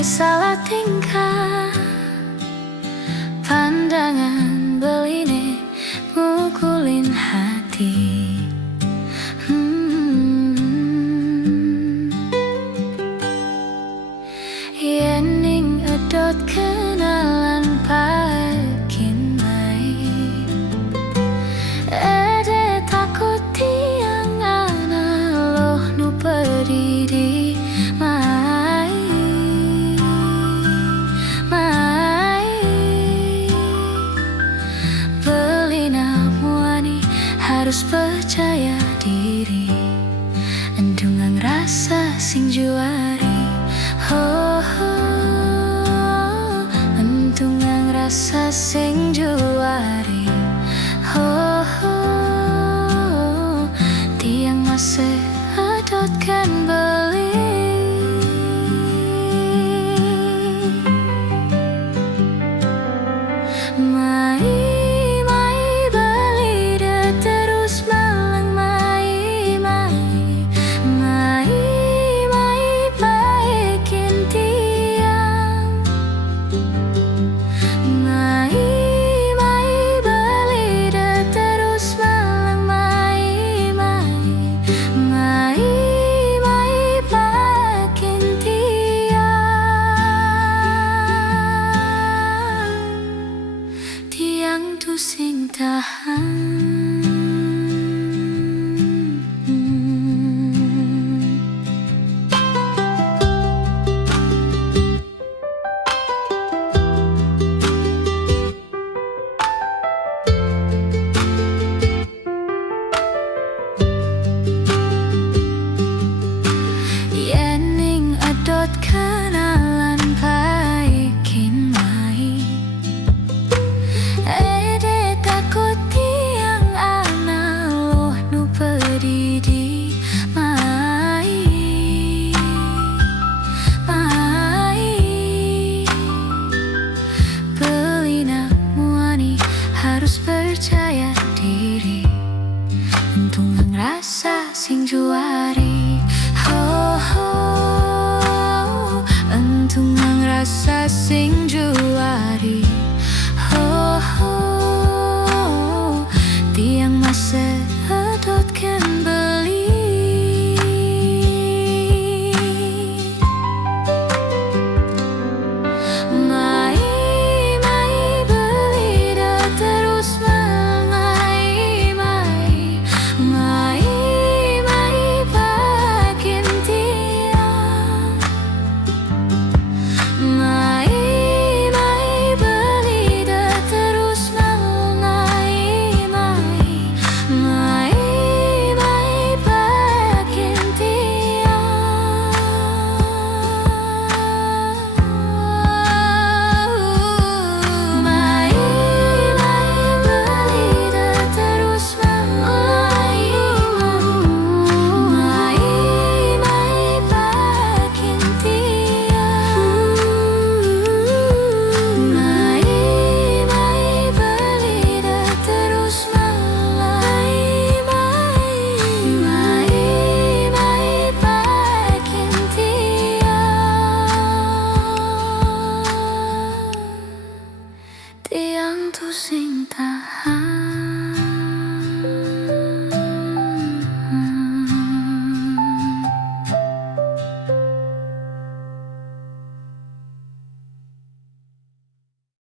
mai salah tingkah, pandangan beline mukulin hati. Yening edot kenalan pakin mai, ede takut tiang ana loh nu pedidi mai. Belina muani harus percaya diri, endungang rasa sing juari. Endungang rasa sing juari. Tiang masih edotkan beli. Tiang tu sing tahan. Yening edot kenalan paikin mai, ede takut tiang ana loh nu pedidi mai. Belina muani harus percaya diri, endungang rasa sing juari. Endungang rasa sing